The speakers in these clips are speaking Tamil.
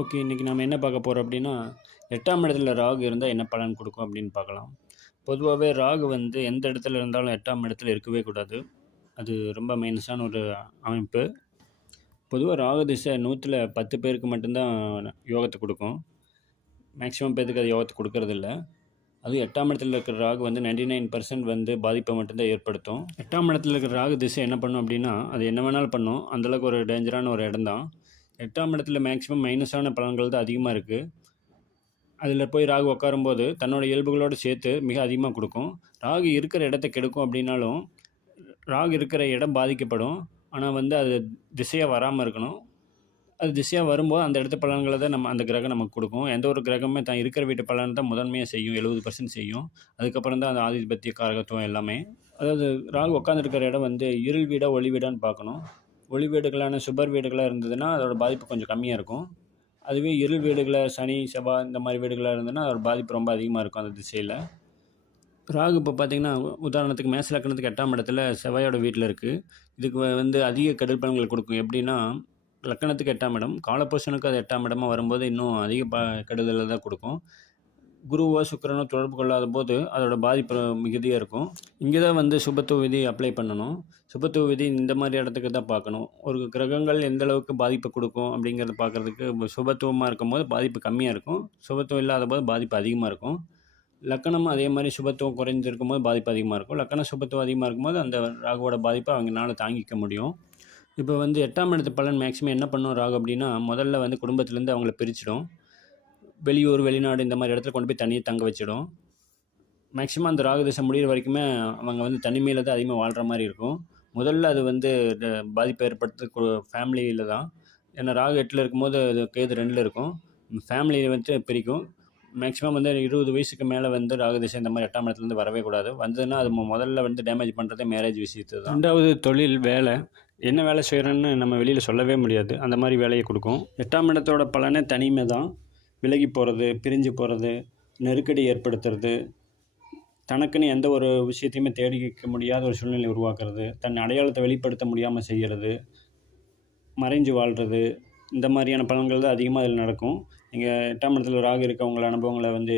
ஓகே இன்றைக்கி நம்ம என்ன பார்க்க போகிறோம் அப்படின்னா எட்டாம் இடத்துல ராகு இருந்தால் என்ன பலன் கொடுக்கும் அப்படின்னு பார்க்கலாம். பொதுவாகவே ராகு வந்து எந்த இடத்துல இருந்தாலும் எட்டாம் இடத்துல இருக்கவே கூடாது. அது ரொம்ப மைனஸான ஒரு அமைப்பு. பொதுவாக ராகு திசை நூற்றில் பத்து பேருக்கு மட்டும்தான் யோகத்தை கொடுக்கும். மேக்ஸிமம் பேருக்கு அது யோகத்தை கொடுக்கறதில்ல. அதுவும் எட்டாம் இடத்துல இருக்கிற ராகு வந்து நைன்டி நைன் பர்சன்ட் வந்து பாதிப்பை மட்டும்தான் ஏற்படுத்தும். எட்டாம் இடத்துல இருக்கிற ராகு திசை என்ன பண்ணும் அப்படின்னா அது என்ன வேணாலும் பண்ணும். அந்தளவுக்கு ஒரு டேஞ்சரான ஒரு இடம் தான். எட்டாம் இடத்துல மேக்ஸிமம் மைனஸான பலன்கள் தான் அதிகமாக இருக்குது அதில் போய் ராகு உட்காரும்போது தன்னோட இயல்புகளோடு சேர்த்து மிக அதிகமாக கொடுக்கும். ராகு இருக்கிற இடத்த கெடுக்கும் அப்படின்னாலும் ராகு இருக்கிற இடம் பாதிக்கப்படும். ஆனால் வந்து அது திசையாக வராமல் இருக்கணும். அது திசையாக வரும்போது அந்த இடத்து பலன்களை தான் நம்ம அந்த கிரகம் நமக்கு கொடுக்கும். எந்த ஒரு கிரகமே தான் இருக்கிற வீட்டு பலன் தான் முதன்மையாக செய்யும் எழுபது பர்சன்ட் செய்யும். அதுக்கப்புறம் தான் அந்த ஆதிபத்திய காரகத்துவம் எல்லாமே. அதாவது ராகு உட்காந்துருக்கிற இடம் வந்து இருள் வீடாக ஒளி வீடான்னு பார்க்கணும். ஒளி வீடுகளான சுபர் வீடுகளாக இருந்ததுன்னா அதோடய பாதிப்பு கொஞ்சம் கம்மியாக இருக்கும். அதுவே இருள் வீடுகளாக சனி செவ்வாய் இந்த மாதிரி வீடுகளாக இருந்ததுன்னா அதோட பாதிப்பு ரொம்ப அதிகமாக இருக்கும் அந்த திசையில். ராகு இப்போ பார்த்தீங்கன்னா உதாரணத்துக்கு மேச லக்கணத்துக்கு எட்டாம் இடத்துல செவ்வாயோட வீட்டில் இருக்குது இதுக்கு வந்து அதிக கெடுதல் பலன்களை கொடுக்கும். எப்படின்னா லக்கணத்துக்கு எட்டாம் இடம் காலபோஷனுக்கு அது எட்டாம் இடமா வரும்போது இன்னும் அதிக ப கெடுதலை தான் கொடுக்கும். குருவோ சுக்கிரனோ தொடர்பு கொள்ளாத போது அதோட பாதிப்பு மிகுதியாக இருக்கும். இங்கே தான் வந்து சுபத்துவ விதி அப்ளை பண்ணணும். சுபத்துவ விதி இந்த மாதிரி இடத்துக்கு தான் பார்க்கணும். ஒரு கிரகங்கள் எந்த அளவுக்கு பாதிப்பு கொடுக்கும் அப்படிங்கிறத பார்க்குறதுக்கு சுபத்துவமாக இருக்கும் போது பாதிப்பு கம்மியாக இருக்கும். சுபத்துவம் இல்லாத போது பாதிப்பு அதிகமாக இருக்கும். லக்கணமும் அதே மாதிரி சுபத்துவம் குறைஞ்சிருக்கும் போது பாதிப்பு அதிகமாக இருக்கும். லக்கண சுபத்துவம் அதிகமாக இருக்கும்போது அந்த ராகுவோட பாதிப்பை அவங்களால தாங்கிக்க முடியும். இப்போ வந்து எட்டாம் இடத்து பலன் மேக்ஸிமம் என்ன பண்ணும் ராகு அப்படின்னா முதல்ல வந்து குடும்பத்துலேருந்து அவங்கள பிரிச்சிடும். வெளியூர் வெளிநாடு இந்த மாதிரி இடத்துல கொண்டு போய் தனியாக தங்க வச்சிடும். மேக்ஸிமம் அந்த ராகுதசம் திசை முடிகிற வரைக்குமே அவங்க வந்து தனிமையில் தான் அதிகமாக வாழ்கிற மாதிரி இருக்கும். முதல்ல அது வந்து பாதிப்பு பாதிப்பை ஏற்படுத்துறது ஃபேமிலியில் தான். ஏன்னா ராகு எட்டில் இருக்கும்போது அது கேது ரெண்டில் இருக்கும். ஃபேமிலியை வந்து பிரிக்கும். மேக்ஸிமம் வந்து இருபது வயசுக்கு மேலே வந்து ராகுதிசை இந்த மாதிரி எட்டாம் இடத்துலேருந்து வரவே கூடாது. வந்ததுன்னா அது முதல்ல வந்து டேமேஜ் பண்ணுறதே மேரேஜ் விஷயத்து தான். ரெண்டாவது தொழில் வேலை. என்ன வேலை செய்கிறோன்னு நம்ம வெளியில் சொல்லவே முடியாது. அந்த மாதிரி வேலையை கொடுக்கும். எட்டாம் இடத்தோட பலனே தனிமை தான் விலகி போகிறது பிரிஞ்சு போகிறது நெருக்கடி ஏற்படுத்துறது தனக்குன்னு எந்த ஒரு விஷயத்தையுமே தேடிக்க முடியாத ஒரு சூழ்நிலை உருவாக்குறது தன் அடையாளத்தை வெளிப்படுத்த முடியாமல் செய்கிறது மறைஞ்சு வாழ்கிறது இந்த மாதிரியான பலன்கள் தான் அதிகமாக இதில் நடக்கும். நீங்கள் எட்டாம் இடத்துல ராகு இருக்கவங்கள அனுபவங்களை வந்து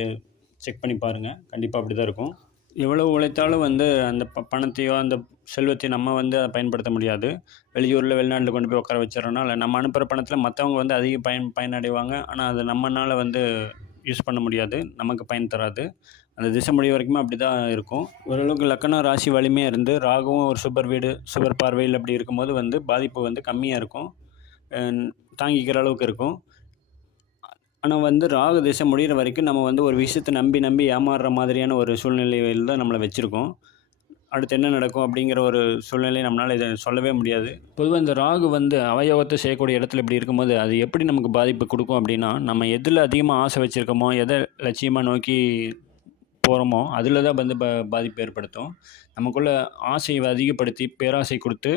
செக் பண்ணி பாருங்கள் கண்டிப்பாக அப்படி தான் இருக்கும். எவ்வளோ உழைத்தாலும் வந்து அந்த ப பணத்தையோ அந்த செல்வத்தை நம்ம வந்து அதை பயன்படுத்த முடியாது. வெளியூரில் வெளிநாட்டில் கொண்டு போய் உட்கார வச்சிடறனால நம்ம அனுப்புகிற பணத்தில் மற்றவங்க வந்து அதிக பயன் பயனடைவாங்க. ஆனால் அது நம்மனால் வந்து யூஸ் பண்ண முடியாது. நமக்கு பயன் தராது. அந்த திசை முடிய வரைக்குமே அப்படி தான் இருக்கும். ஓரளவுக்கு லக்கணம் ராசி வலிமையாக இருந்து ராகவும் ஒரு சுபர் வீடு சுபர் பார்வையில் அப்படி இருக்கும்போது வந்து பாதிப்பு வந்து கம்மியாக இருக்கும். தாங்கிக்கிற அளவுக்கு இருக்கும். ஆனால் வந்து ராகு திசை முடிகிற வரைக்கும் நம்ம வந்து ஒரு விஷயத்தை நம்பி நம்பி ஏமாறுற மாதிரியான ஒரு சூழ்நிலையில் தான் நம்மளை வச்சுருக்கோம். அடுத்து என்ன நடக்கும் அப்படிங்கிற ஒரு சூழ்நிலை நம்மளால் இதை சொல்லவே முடியாது. பொதுவாக இந்த ராகு வந்து அவயோகத்தை செய்யக்கூடிய இடத்துல இப்படி இருக்கும்போது அது எப்படி நமக்கு பாதிப்பு கொடுக்கும் அப்படின்னா நம்ம எதில் அதிகமாக ஆசை வச்சுருக்கோமோ எதை லட்சியமாக நோக்கி போகிறோமோ அதில் தான் வந்து ப பாதிப்பு ஏற்படுத்தும். நமக்குள்ள ஆசையை அதிகப்படுத்தி பேராசை கொடுத்து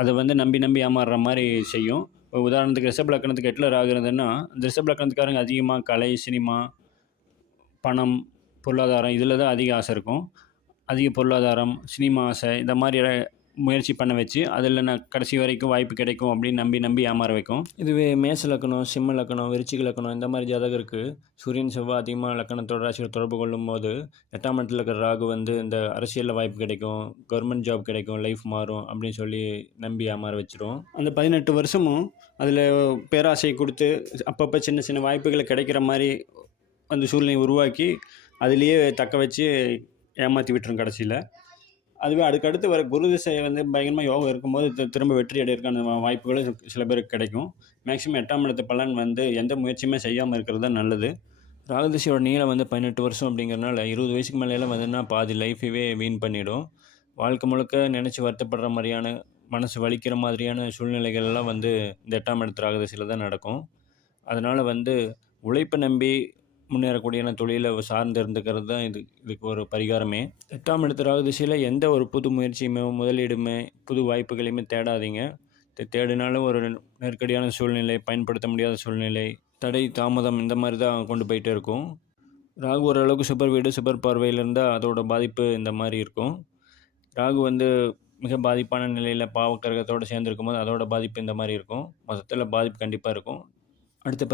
அதை வந்து நம்பி நம்பி ஏமாறுற மாதிரி செய்யும். இப்போ உதாரணத்துக்கு ரிஷப் லக்கணத்துக்கு எட்டில் ராகு இருந்ததுன்னா இந்த ரிஷப் லக்கணத்துக்காரங்க அதிகமாக கலை சினிமா பணம் பொருளாதாரம் இதில் தான் அதிக ஆசை இருக்கும். அதிக பொருளாதாரம் சினிமா ஆசை இந்த மாதிரி முயற்சி பண்ண வச்சு அதில் நான் கடைசி வரைக்கும் வாய்ப்பு கிடைக்கும் அப்படின்னு நம்பி நம்பி ஏமாற வைக்கும். இதுவே மேச லக்கணம் சிம்ம லக்கணம் விருச்சிக லக்கணம் இந்த மாதிரி ஜாதகருக்கு சூரியன் செவ்வாய் அதிகமாக லக்கணத்தோட ராசியில் தொடர்பு கொள்ளும் போது எட்டாம் இடத்துல இருக்கிற ராகு வந்து இந்த அரசியலில் வாய்ப்பு கிடைக்கும் கவர்மெண்ட் ஜாப் கிடைக்கும் லைஃப் மாறும் அப்படின்னு சொல்லி நம்பி ஏமாற வச்சிரும். அந்த பதினெட்டு வருஷமும் அதில் பேராசை கொடுத்து அப்பப்போ சின்ன சின்ன வாய்ப்புகளை கிடைக்கிற மாதிரி அந்த சூழ்நிலையை உருவாக்கி அதுலேயே தக்க வச்சு ஏமாற்றி விட்டுரும் கடைசியில். அதுவே அதுக்கடுத்து வர குரு திசை வந்து பயங்கரமாக யோகம் இருக்கும்போது திரும்ப வெற்றி அடையிறதுக்கான வாய்ப்புகளும் சில- பேருக்கு கிடைக்கும். மேக்ஸிமம் எட்டாம் இடத்து பலன் வந்து எந்த முயற்சியுமே செய்யாமல் இருக்கிறது தான் நல்லது. ராகுதிசையோட நீளம் வந்து பதினெட்டு வருஷம் அப்படிங்கிறனால இருபது வயசுக்கு மேலேலாம் வந்துன்னா பாதி லைஃபையே வீண் பண்ணிவிடும் வாழ்க்கை முழுக்க நினச்சி வருத்தப்படுற மாதிரியான மனசு வலிக்கிற மாதிரியான சூழ்நிலைகள்லாம் வந்து இந்த எட்டாம் இடத்து ராகுதிசையில் தான் நடக்கும். அதனால் வந்து உழைப்பை நம்பி முன்னேறக்கூடியன தொழிலை சார்ந்து இருந்துக்கிறது தான் இது. இதுக்கு ஒரு பரிகாரமே. எட்டாம் இடத்து ராகு திசையில் எந்த ஒரு புது முயற்சியுமே முதலீடுமே புது வாய்ப்புகளையுமே தேடாதீங்க. தேடினாலும் ஒரு நெருக்கடியான சூழ்நிலை பயன்படுத்த முடியாத சூழ்நிலை தடை தாமதம் இந்த மாதிரி தான் கொண்டு போயிட்டே இருக்கும். ராகு ஓரளவுக்கு சுபர் வீடு சுபர் பார்வையில் இருந்தால் அதோட பாதிப்பு இந்த மாதிரி இருக்கும். ராகு வந்து மிக பாதிப்பான நிலையில் பாவக்கிரகத்தோடு சேர்ந்துருக்கும் போது அதோட பாதிப்பு இந்த மாதிரி இருக்கும். மொத்தத்தில் பாதிப்பு கண்டிப்பாக இருக்கும். அடுத்த பதி